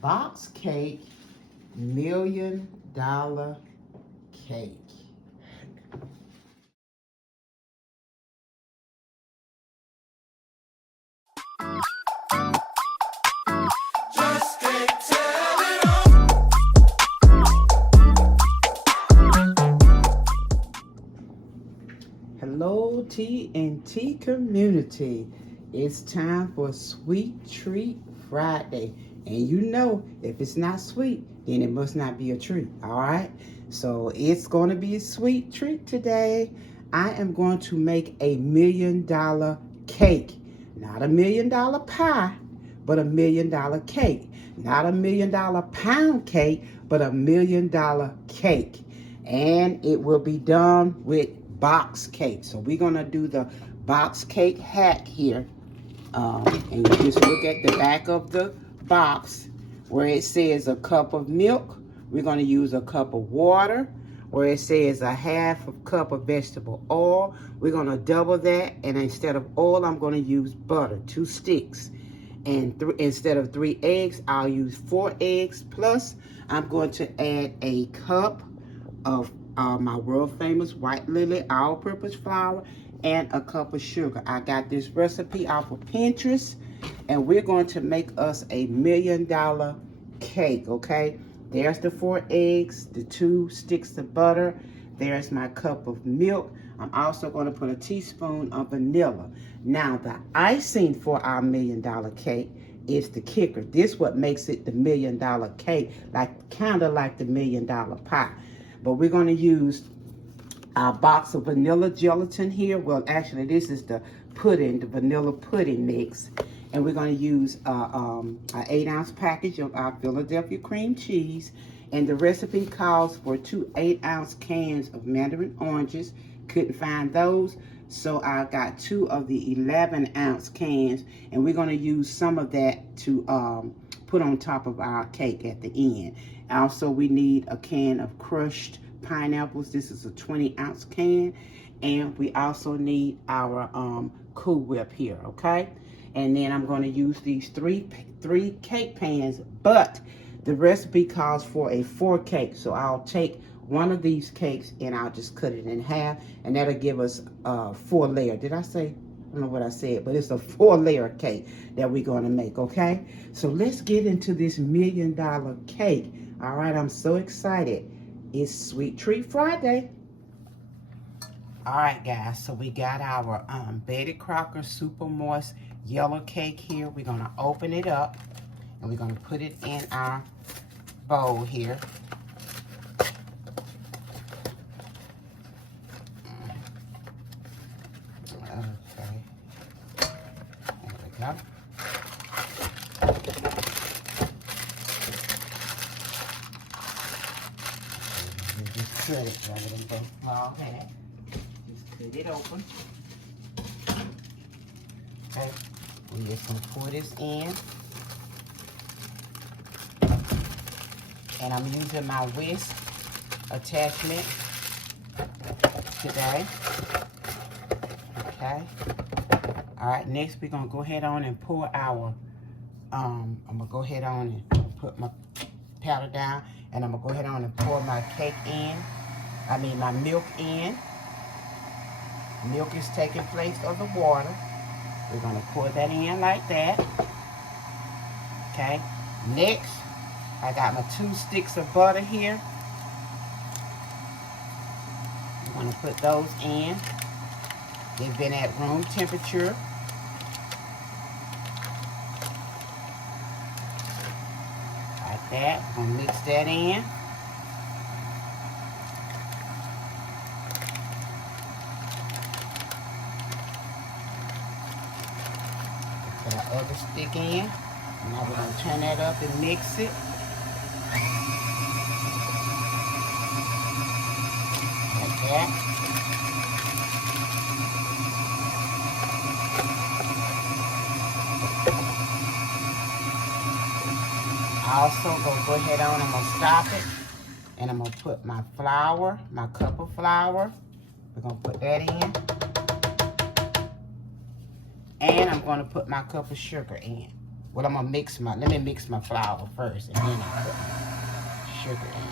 box cake, $1,000,000 cake. Hello TNT community. It's time for Sweet Treat Friday. And you know, if it's not sweet, then it must not be a treat, all right? So it's going to be a sweet treat today. I am going to make a $1,000,000 cake. Not a $1,000,000 pie, but a $1,000,000 cake. Not a $1,000,000 pound cake, but a $1,000,000 cake. And it will be done with box cake. So we're going to do the box cake hack here. And you just look at the back of the box where it says a cup of milk. We're going to use a cup of water. Where it says a half a cup of vegetable oil, we're going to double that. And instead of oil, I'm going to use butter, 2 sticks. And instead of 3 eggs, I'll use 4 eggs. Plus, I'm going to add a cup of my world famous white lily all-purpose flour and a cup of sugar. I got this recipe off of Pinterest, and we're going to make us a $1,000,000 cake, okay? There's the 4 eggs, the 2 sticks of butter. There's my cup of milk. I'm also going to put a teaspoon of vanilla. Now, the icing for our $1,000,000 cake is the kicker. This what makes it the $1,000,000 cake, kind of like the $1,000,000 pie. But we're going to use our box of vanilla gelatin here. Well, actually, this is the pudding, the vanilla pudding mix. And we're going to use an 8-ounce package of our Philadelphia cream cheese. And the recipe calls for 2 8-ounce cans of Mandarin oranges. Couldn't find those, so I got 2 of the 11-ounce cans. And we're going to use some of that to put on top of our cake at the end. Also, we need a can of crushed pineapples. This is a 20-ounce can. And we also need our Cool Whip here, okay? And then I'm going to use these three cake pans, but the recipe calls for a 4 cake. So I'll take one of these cakes and I'll just cut it in half, and that'll give us 4 layer. Did I say? I don't know what I said, but it's a 4-layer cake that we're going to make, okay? So let's get into this $1,000,000 cake. All right, I'm so excited. It's Sweet Treat Friday. All right, guys, so we got our Betty Crocker super moist yellow cake here. We're going to open it up, and we're going to put it in our bowl here. Okay, there we go. Just cut it rather than go small half. Just cut it open. Okay, we just gonna pour this in. And I'm using my whisk attachment today. Okay. All right, next we're gonna go ahead on and pour our, I'm gonna go ahead on and put my powder down, and I'm gonna go ahead on and pour my cake in, my milk in. Milk is taking place of the water. We're gonna pour that in like that. Okay, next, I got my 2 sticks of butter here. I'm gonna put those in. They've been at room temperature. Like that. I'm gonna mix that in. Put our other stick in. Now we're gonna turn that up and mix it. Like that. Also, gonna go ahead on, I'm gonna stop it, and I'm gonna put my flour, my cup of flour. We're gonna put that in. And I'm gonna put my cup of sugar in. Well, I'm gonna let me mix my flour first, and then I'll put my sugar in.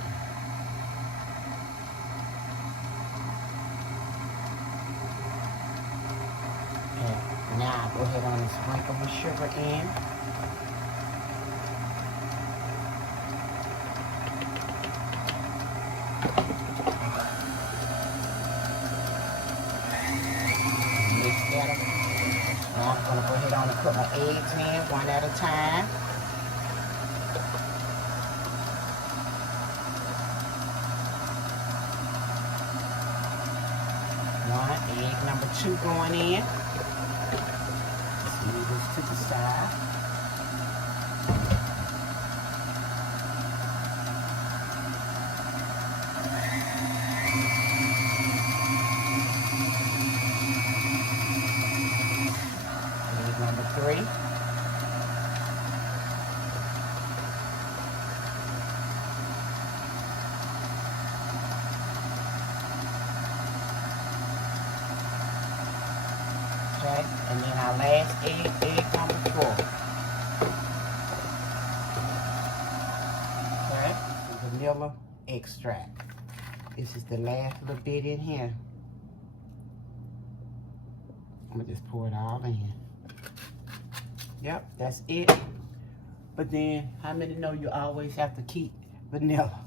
Okay, now I'll go ahead on and sprinkle the sugar in. Mix that up. Now I'm gonna go ahead on and put my eggs in one at a time. Egg number 2 going in. Let's move this to the side. Egg number 3. Okay, and then our last egg number 4. Okay, vanilla extract. This is the last little bit in here. I'm gonna just pour it all in. Yep, that's it. But then, how many know you always have to keep vanilla?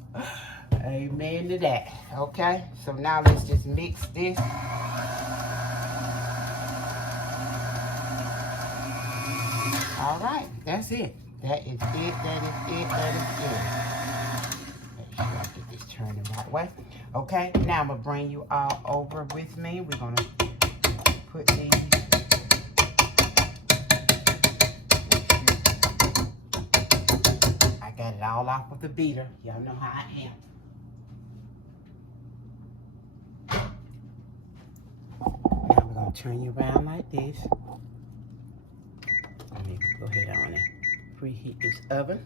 Amen to that. Okay, so now let's just mix this. All right, that's it. That is it, that is it, that is it. Make sure I get this turned the right way. Okay, now I'm gonna bring you all over with me. We're gonna put these. I got it all off of the beater. Y'all know how I am. Now we're gonna turn you around like this. Let me go ahead on and preheat this oven.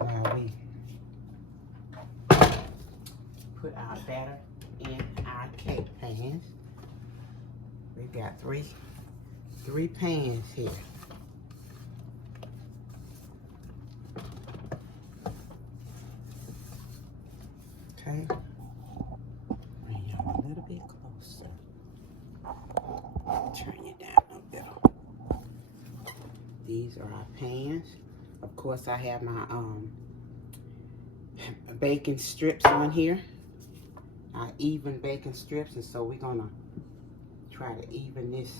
Now we put our batter in our cake pans. We've got three pans here. Okay. Bring you a little bit closer. Turn you down a little. These are our pans. Of course, I have my bacon strips on here. Our even bacon strips, and so we're gonna try to even this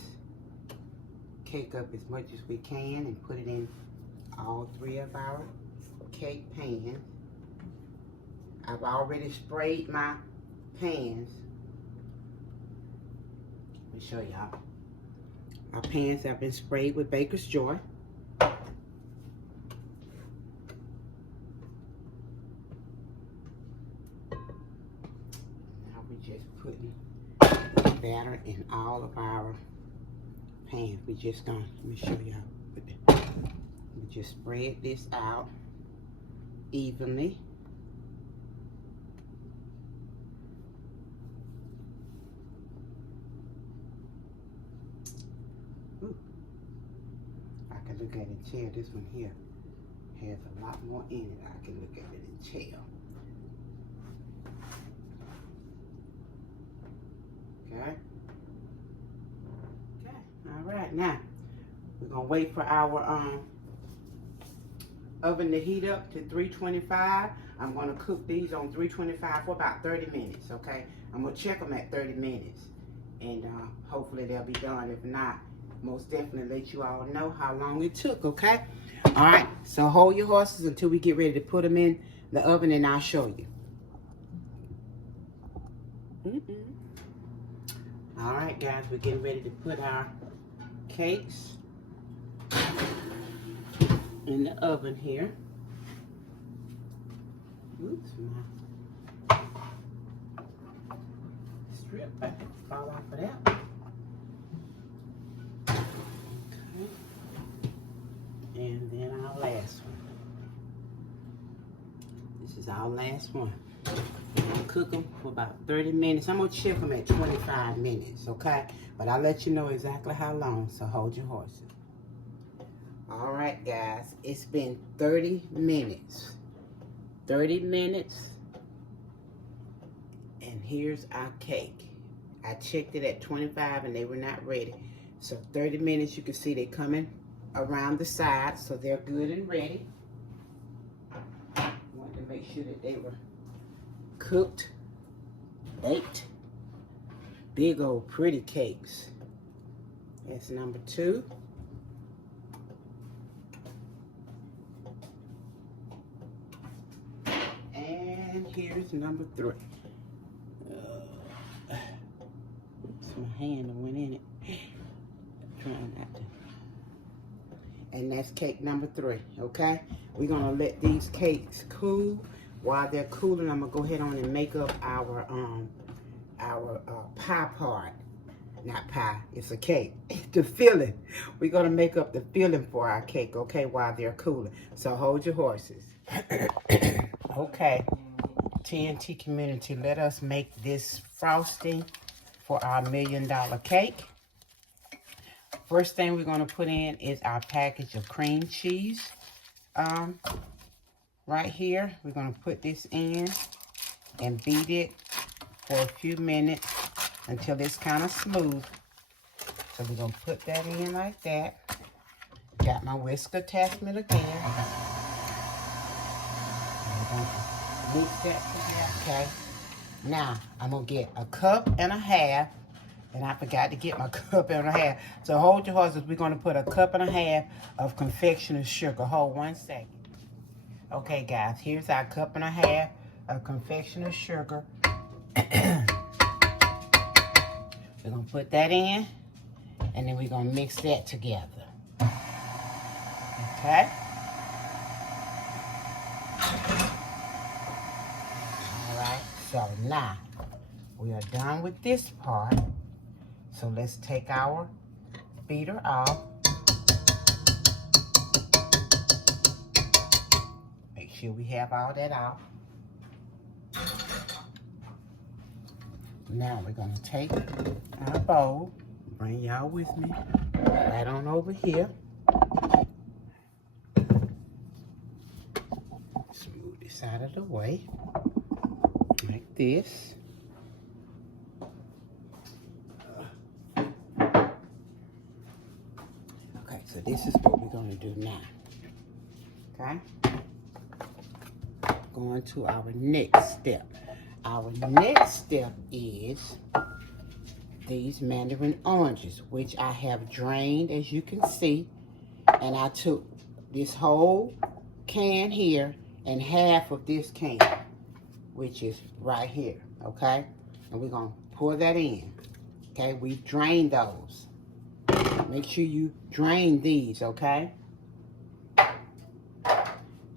cake up as much as we can and put it in all 3 of our cake pans. I've already sprayed my pans. Let me show y'all. Our pans have been sprayed with Baker's Joy. Just putting batter in all of our pans. We just gonna, let me show y'all. We just spread this out evenly. Ooh. I can look at it and tell this one here has a lot more in it. I can look at it and tell. Okay. Okay. All right. Now we're gonna wait for our oven to heat up to 325. I'm gonna cook these on 325 for about 30 minutes. Okay. I'm gonna check them at 30 minutes, and hopefully they'll be done. If not, most definitely let you all know how long it took. Okay. All right. So hold your horses until we get ready to put them in the oven, and I'll show you. All right, guys, we're getting ready to put our cakes in the oven here. Oops, my strip, I can fall off of that. Okay. And then our last one. This is our last one. I'm gonna cook them for about 30 minutes. I'm gonna check them at 25 minutes, okay? But I'll let you know exactly how long, so hold your horses. All All right, guys, it's been 30 minutes. 30 minutes, and here's our cake. I checked it at 25 and they were not ready. So 30 minutes, you can see they're coming around the side, so they're good and ready. Wanted to make sure that they were cooked, baked. Big old pretty cakes. That's number 2. And here's number 3. My hand went in it. Trying not to. And that's cake number 3, okay? We're gonna let these cakes cool. While they're cooling, I'm gonna go ahead on and make up our pie part. Not pie, it's a cake. The filling. We're gonna make up the filling for our cake, okay, while they're cooling. So hold your horses. Okay, TNT community, let us make this frosting for our $1 million cake. First thing we're gonna put in is our package of cream cheese. Right here, we're gonna put this in and beat it for a few minutes until it's kind of smooth. So we're gonna put that in like that. Got my whisk attachment again. We're gonna mix that together, okay? Now, I'm gonna get a cup and a half, and I forgot to get my cup and a half. So hold your horses, we're gonna put a cup and a half of confectioner's sugar. Hold 1 second. Okay, guys, here's our cup and a half of confectioner's sugar. We're gonna put that in, and then we're gonna mix that together. Okay? All right, so now we are done with this part. So let's take our beater off. Make sure we have all that off. Now we're gonna take our bowl, bring y'all with me, right on over here. Smooth this out of the way, like this. Okay, so this is what we're gonna do now, okay? Going to our next step. Our next step is these Mandarin oranges, which I have drained, as you can see. And I took this whole can here and half of this can, which is right here, okay? And we're gonna pour that in, okay? We've drained those. Make sure you drain these, okay?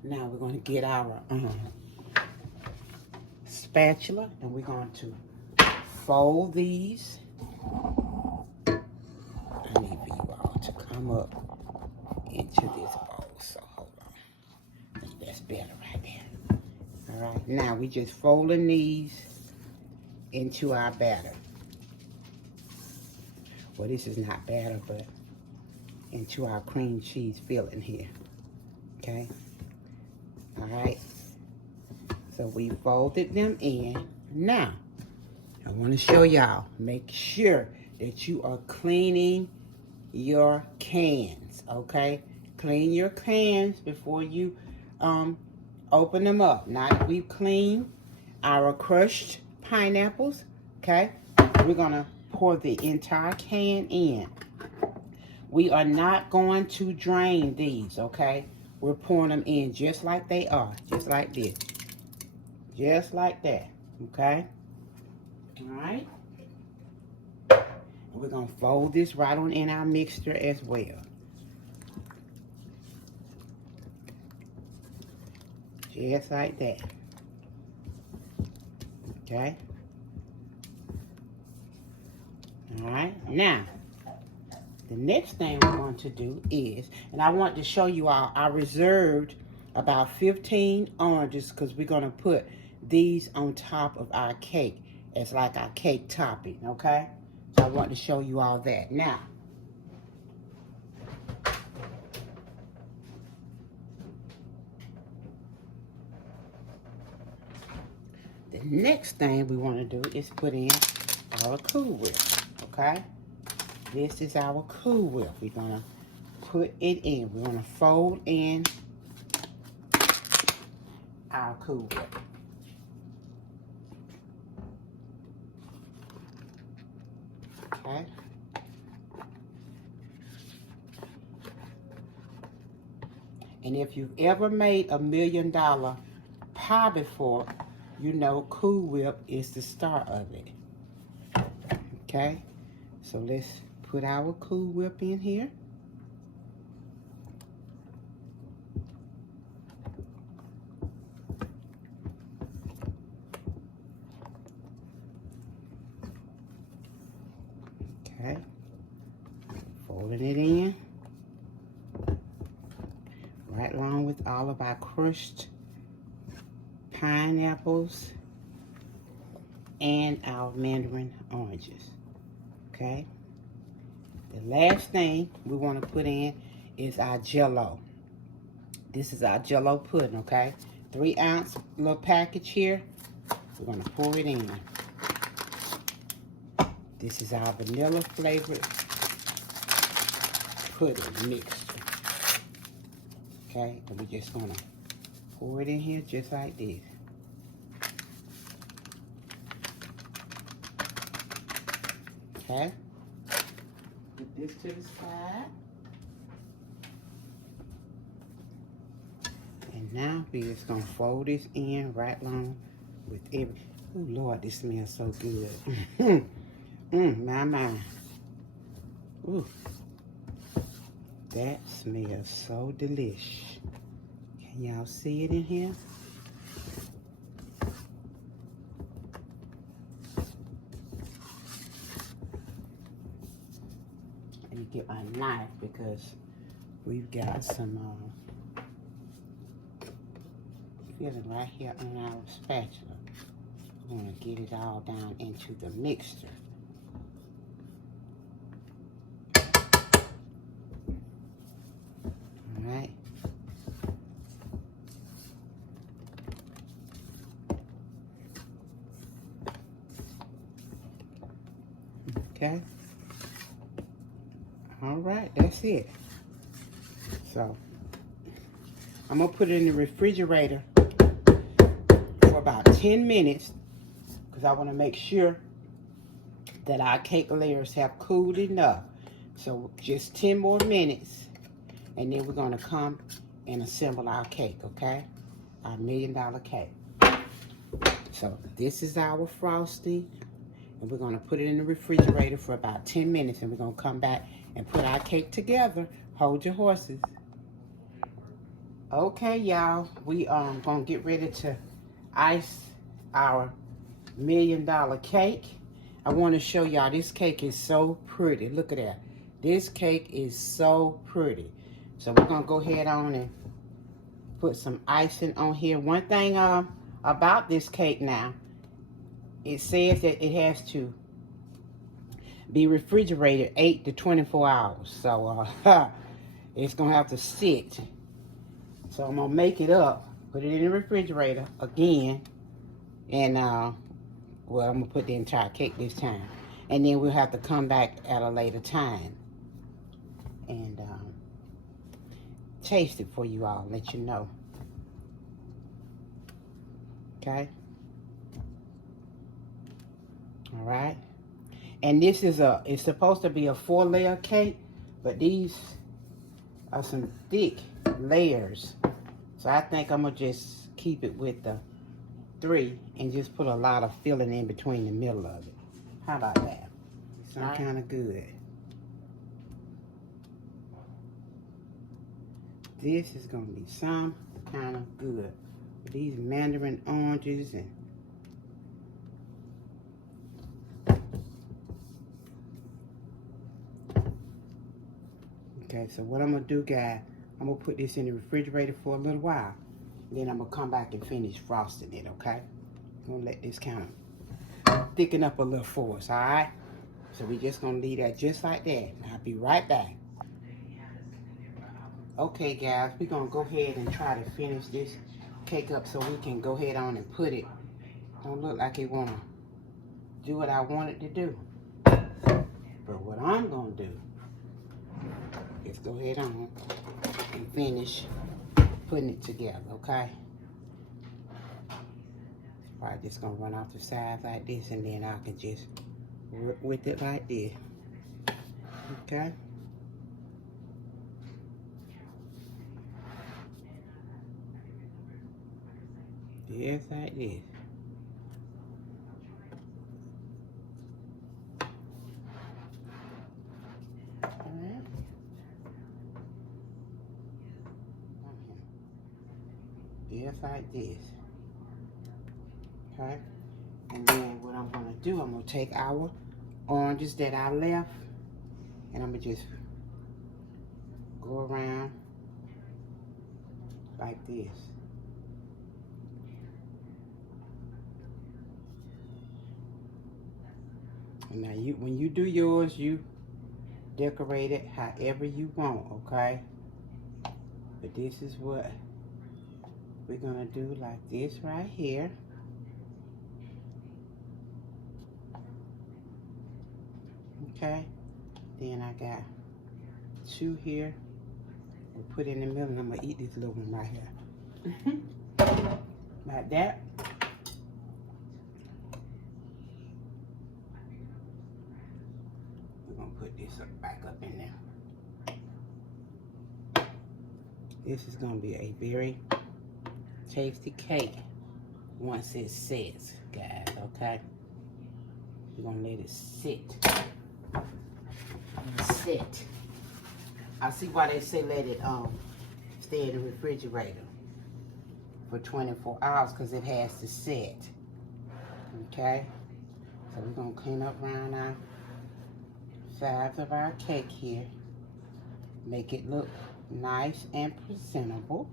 Now we're gonna get our spatula, and we're going to fold these. I need for you all to come up into this bowl, so hold on. I think that's better right there. All right, now we just folding these into our batter. Well, this is not batter, but into our cream cheese filling here, okay? All right. So we folded them in. Now, I want to show y'all, make sure that you are cleaning your cans, okay? Clean your cans before you open them up. Now that we've cleaned our crushed pineapples, okay? We're gonna pour the entire can in. We are not going to drain these, okay? We're pouring them in just like they are, just like this. Just like that, okay? All right? We're gonna fold this right on in our mixture as well. Just like that. Okay? All right, now, the next thing we're going to do is, and I want to show you all, I reserved about 15 oranges because we're going to put these on top of our cake as like our cake topping, okay? So I want to show you all that. Now, The next thing we want to do is put in our Cool Whip, okay? This is our Cool Whip. We're going to put it in. We're going to fold in our Cool Whip. Okay? And if you've ever made $1 million pie before, you know Cool Whip is the start of it. Okay? So let's put our Cool Whip in here. Okay. Folding it in. Right along with all of our crushed pineapples and our Mandarin oranges. Okay. The last thing we want to put in is our Jell-O. This is our Jell-O pudding, okay? 3-ounce little package here. We're going to pour it in. This is our vanilla flavored pudding mixture. Okay, and we're just going to pour it in here just like this. Okay. Put this to the side. And now we're just going to fold this in right along with every... Oh, Lord, this smells so good. My. Ooh. That smells so delish. Can y'all see it in here? Let me get my knife because we've got some filling right here on our spatula. We're going to get it all down into the mixture. Alright. Okay. Alright, that's it. So, I'm going to put it in the refrigerator for about 10 minutes because I want to make sure that our cake layers have cooled enough. So, just 10 more minutes. And then we're going to come and assemble our cake, okay? Our $1 million cake. So this is our frosting. And we're going to put it in the refrigerator for about 10 minutes. And we're going to come back and put our cake together. Hold your horses. Okay, y'all. We are going to get ready to ice our $1 million cake. I want to show y'all this cake is so pretty. Look at that. This cake is so pretty. So we're going to go ahead on and put some icing on here. One thing about this cake now, it says that it has to be refrigerated 8 to 24 hours. So it's going to have to sit. So I'm going to make it up, put it in the refrigerator again. And, well, I'm going to put the entire cake this time. And then we'll have to come back at a later time. And taste it for you all, let you know. Okay. All right. And this is it's supposed to be a 4-layer cake, but these are some thick layers. So I think I'm gonna just keep it with the 3 and just put a lot of filling in between the middle of it. How about that? Sounds kind of good. This is going to be some kind of good. These Mandarin oranges and okay, so what I'm going to do, guys, I'm going to put this in the refrigerator for a little while. Then I'm going to come back and finish frosting it, okay? I'm going to let this kind of thicken up a little for us, all right? So we're just going to leave that just like that. I'll be right back. Okay, guys, we're going to go ahead and try to finish this cake up so we can go ahead on and put it don't look like it wanna do what I want it to do. But what I'm gonna do is go ahead on and finish putting it together, okay? Probably just gonna run off the sides like this, and then I can just work with it like this, okay? Just like this. Just like this. Okay? And then what I'm gonna do, I'm gonna take our oranges that I left, and I'm gonna just go around like this. And now when you do yours, you decorate it however you want, okay? But this is what we're gonna do, like this right here. Okay, then I got 2 here. We'll put in the middle, and I'm gonna eat this little one right here. Like that. We're gonna put this back up in there. This is gonna be a very tasty cake once it sets, guys, okay? We're gonna let it sit. I see why they say let it stay in the refrigerator for 24 hours, because it has to set. Okay? So we're gonna clean up around our sides of our cake here. Make it look nice and presentable.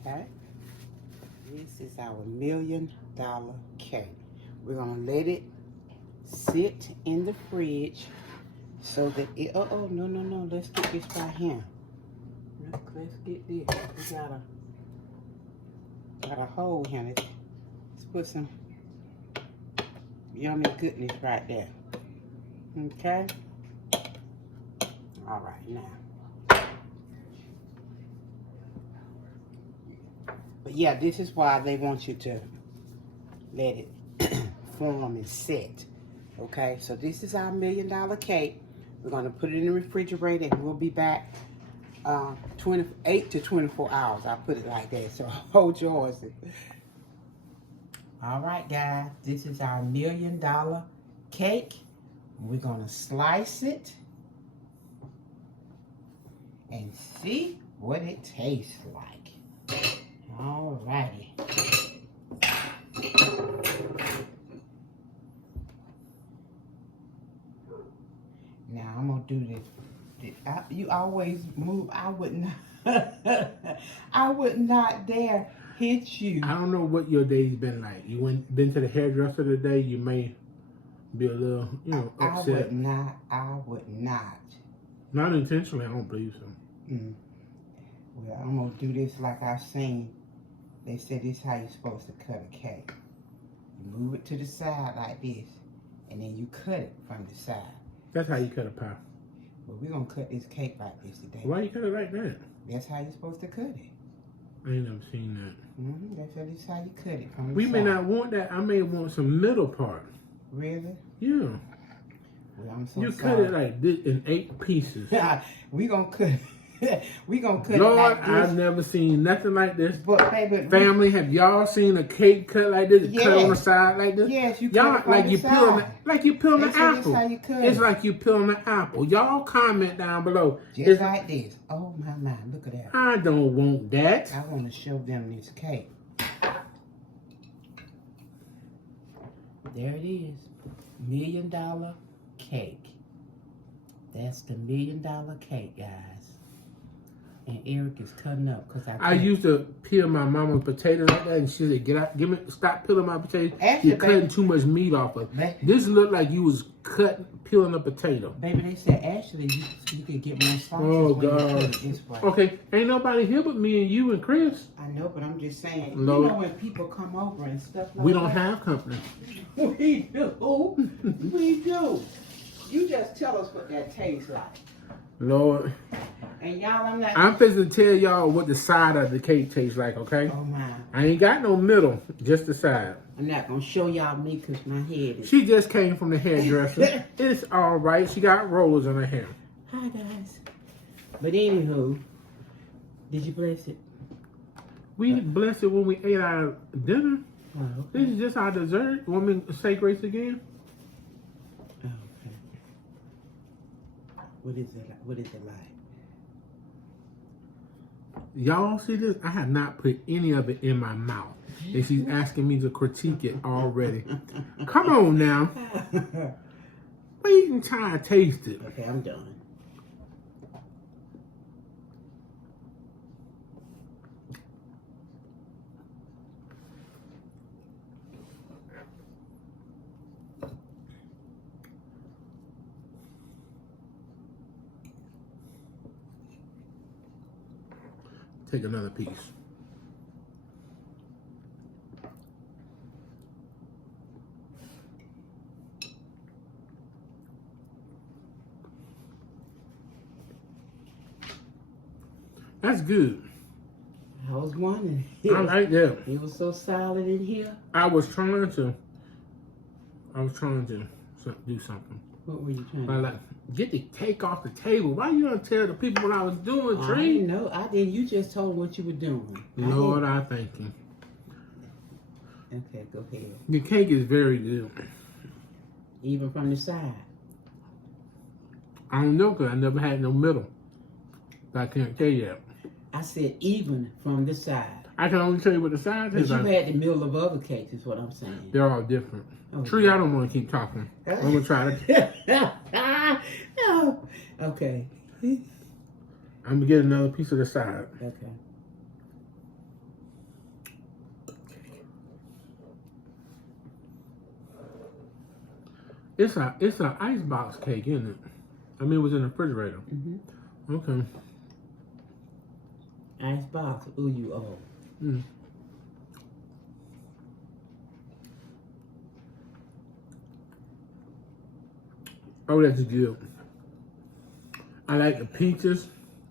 Okay? This is our $1 million cake. We're gonna let it sit in the fridge so that it, no, let's get this right here. Let's get this. We got a hole here. Let's put some yummy goodness right there. Okay? All right, now. But yeah, this is why they want you to let it form and set. Okay, so this is our $1 million cake. We're gonna put it in the refrigerator, and we'll be back 28 to 24 hours. I put it like that, so hold yours. All right, guys, this is our $1 million cake. We're gonna slice it and see what it tastes like. All righty. Now I'm gonna do this. You always move. I would not. I would not dare hit you. I don't know what your day's been like. You been to the hairdresser today. You may be a little, upset. I would not. Not intentionally. I don't believe so. Well, I'm gonna do this like I've seen. They said this is how you're supposed to cut a cake. You move it to the side like this, and then you cut it from the side. That's how you cut a pie. But we're gonna cut this cake like this today. Why you cut it like that? That's how you're supposed to cut it. I ain't never seen that. That's how you cut it from the We side. may not want that. I may want some middle part. Really? Yeah. Well, I'm so you sorry. cut it like this in 8 pieces. We gonna cut. We gonna cut Lord, it like this. I've never seen nothing like this. But baby, family, have y'all seen a cake cut like this? Yes. Cut on the side like this? Yes, you y'all cut it from the side. like you peeling an apple. How you cut it's it. like you peeling an apple. Y'all comment down below. Just like this. Oh my, look at that. I don't want that. I want to show them this cake. There it is. $1 million cake. That's the $1 million cake, guys. And Eric is cutting up because I used to peel my mama's potatoes like that, and she said, "Get out, stop peeling my potatoes. You're cutting too much meat off of it." This looked like you was peeling a potato. Baby, they said actually you could get more slices. Oh when God. You put it this way. Okay, ain't nobody here but me and you and Chris. I know, but I'm just saying. Lord. You know when people come over and stuff like that. We don't have company. We do. We do. You just tell us what that tastes like. Lord. And y'all, I'm fixing to tell y'all what the side of the cake tastes like, okay? Oh my. I ain't got no middle, just the side. I'm not gonna show y'all me because my head is. She just came from the hairdresser. It's all right. She got rollers in her hair. Hi guys. But anywho, did you bless it? We blessed it when we ate our dinner. Oh, okay. This is just our dessert. Want me to say grace again? Oh, okay. What is it? What is it like? Y'all see this? I have not put any of it in my mouth. And she's asking me to critique it already. Come on now. Wait and try to taste it. Okay, I'm done. Take another piece. That's good. I was wondering. I like that. It was so solid in here. I was trying to do something. What were you trying I to like get the cake off the table. Why you don't tell the people what I was doing, I Tree? didn't know. I didn't. You just told what you were doing. Lord, I thank you. Okay, go ahead. The cake is very good. Even from the side. I don't know because I never had no middle. I can't tell you that. I said even from the side. I can only tell you what the size But is. you had the middle of other cakes, is what I'm saying. They're all different. Oh, Tree, I don't want to keep talking. I'm going to try to. No. Okay. I'm going to get another piece of the side. Okay. It's an icebox cake, isn't it? I mean, it was in the refrigerator. Mm-hmm. Okay. Ice box. Ooh, you old. Mm. Oh, that's good. I like the peaches,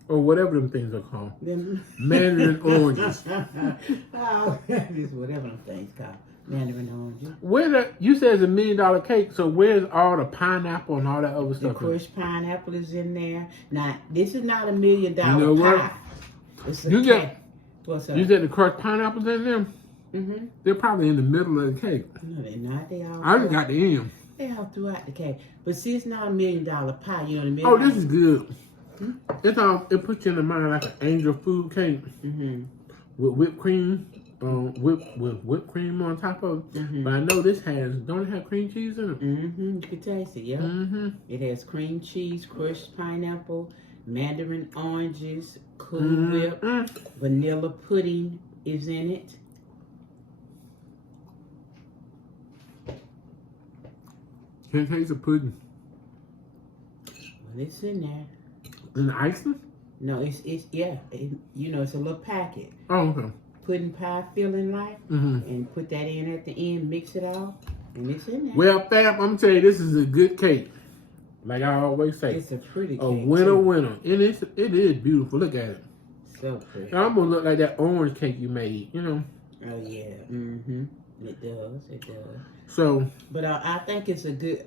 or whatever them things are called. Mandarin oranges. Oh, just whatever them things called. Mandarin oranges. You said it's $1 million cake, so where's all the pineapple and all that other The stuff? crushed pineapple is in there. Now, this is not $1 million You know what? pie. It's a You cake. get- What's up? You said the crushed pineapples in there? Mm-hmm. They're probably in the middle of the cake. No, they're not. They all. I just got the end. They all throughout the cake. But see, it's not $1 million pie. You know what I mean? Oh, this is good. It puts you in the mind like an angel food cake Mm-hmm. with whipped cream, with whipped cream on top of it. Mm-hmm. But I know this don't it have cream cheese in it? Mm-hmm. You can taste it. Yeah. Mm-hmm. It has cream cheese, crushed pineapple, mandarin oranges, Cool Whip, vanilla pudding is in it. Can't taste the pudding. Well, it's in there. And the icing? No, it's yeah. You know, it's a little packet. Oh, okay. Pudding pie filling like, Mm-hmm. and put that in at the end. Mix it all, and it's in there. Well, fam, I'm telling you, this is a good cake. Like I always say. It's a pretty cake. A winner. And it is beautiful. Look at it. So pretty. It almost look like that orange cake you made, you know. Oh yeah. Mm-hmm. It does. It does. So. But I think it's a good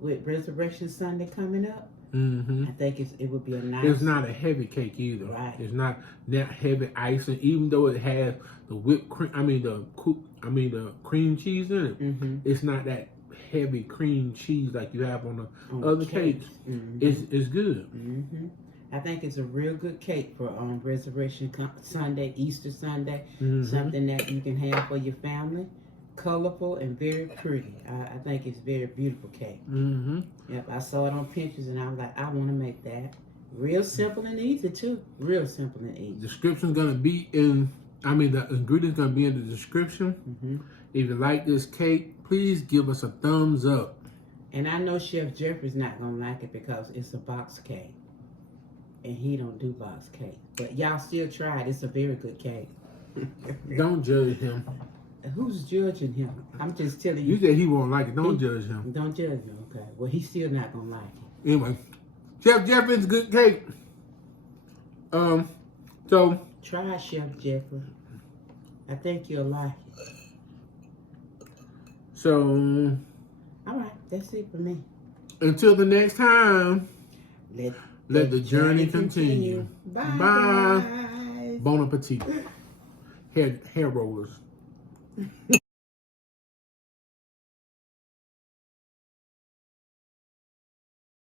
with Resurrection Sunday coming up. Mm-hmm. I think it would be a nice. It's not a heavy cake either. Right. It's not that heavy icing, even though it has the whipped cream. The cream cheese in it. Mm-hmm. It's not that heavy cream cheese like you have on the other cakes. Mm-hmm. It's good. Mm-hmm. I think it's a real good cake for Resurrection Sunday, Easter Sunday. Mm-hmm. Something that you can have for your family. Colorful and very pretty. I think it's very beautiful cake. Mm-hmm. Yep, I saw it on Pinterest and I was like, I want to make that. Real simple and easy too. Real simple and easy. Description's gonna be in. The ingredients gonna be in the description. Mm-hmm. If you like this cake, please give us a thumbs up. And I know Chef Jeffrey's not gonna like it because it's a box cake, and he don't do box cake. But y'all still try it. It's a very good cake. Don't judge him. Who's judging him? I'm just telling you. You said he won't like it. Don't judge him. Don't judge him. Okay. Well, he's still not gonna like it. Anyway, Chef Jeffrey's good cake. So Try Chef Jeffrey. I think you'll like it. So All right, that's it for me. until the next time, Let the journey continue. Bye. Bye. Guys. Bon appetit. Hair rollers.